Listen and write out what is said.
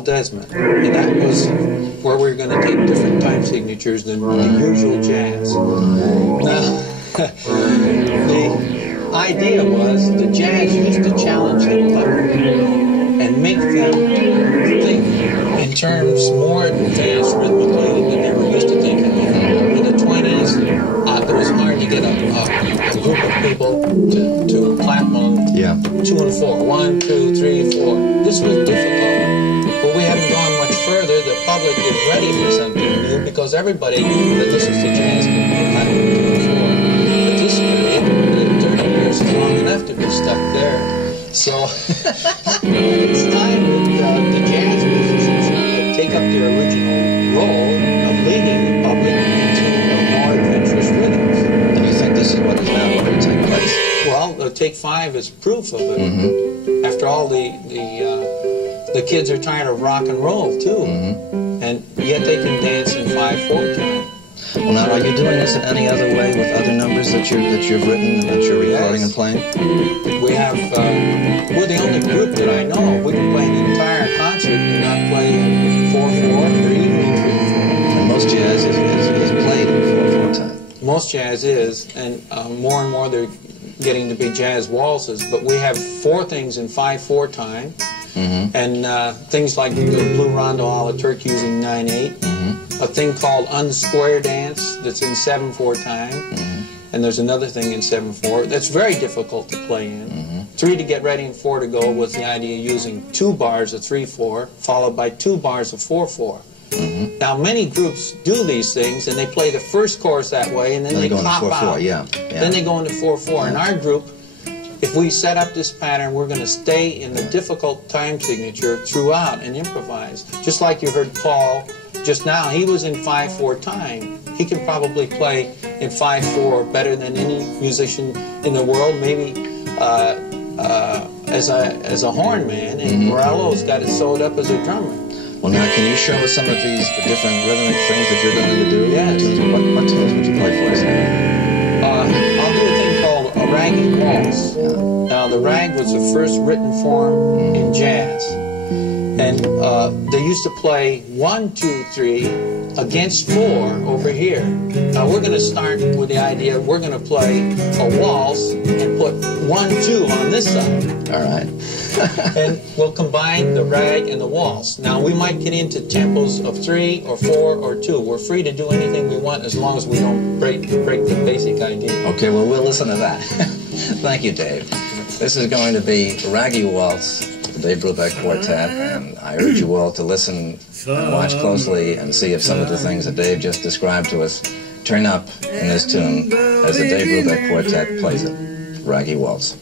Desmond, and that was where we were going to take different time signatures than the usual jazz. Now, the idea was the jazz used to challenge the public and make them think in terms more advanced rhythmically than they were used to thinking. In the 20s, it was hard to get a group of people to clap on 2 and 4. 1, 2, 3, 4. This was difficult. But we haven't gone much further. The public is ready for something new because everybody knew that this is the jazz clap 2 and 4. But this period, 30 years is long enough to be stuck there. So it's time that the jazz musicians take up their original role of leading the public into more adventurous rhythms. And you think this is what is now going to take place? Well, Take 5 is proof of it. After all, the kids are tired of rock and roll too, and yet they can dance in 5/4 time. Well, now, are you doing this in any other way with other numbers that you've written and that you're recording and playing? We have. We're the only group that I know of. We can play an entire concert and not play in 4/4 or even in 3/4. And most jazz is played in 4/4 time. Most jazz is, and more they're getting to be jazz waltzes. But we have 4 things in 5/4 time. And things like the Blue Rondo a la Turk using 9/8, a thing called Unsquare Dance that's in 7/4 time, and there's another thing in 7/4 that's very difficult to play in. 3 to get ready and 4 to go was the idea using 2 bars of 3/4 followed by 2 bars of 4/4. Now many groups do these things and they play the first chorus that way and then they cop out. Then they go into 4/4. In our group, if we set up this pattern, we're going to stay in the difficult time signature throughout and improvise. Just like you heard Paul just now, he was in 5/4 time. He can probably play in 5/4 better than any musician in the world, maybe as a horn man, and Morello's got it sewed up as a drummer. Well, now, can you show us some of these different rhythmic things that you're going to do? Yes. What tunes would you play for us? I'll do a thing called a raggy waltz. Now, the rag was the first written form in jazz. And they used to play 1, 2, 3 against 4 over here. Now, we're going to start with the idea we're going to play a waltz and put 1, 2 on this side. All right. And we'll combine the rag and the waltz. Now, we might get into tempos of 3 or 4 or 2. We're free to do anything we want as long as we don't break the basic idea. Okay, well, we'll listen to that. Thank you, Dave. This is going to be Raggy Waltz, the Dave Brubeck Quartet, and I urge you all to listen and watch closely and see if some of the things that Dave just described to us turn up in this tune as the Dave Brubeck Quartet plays it. Raggy Waltz.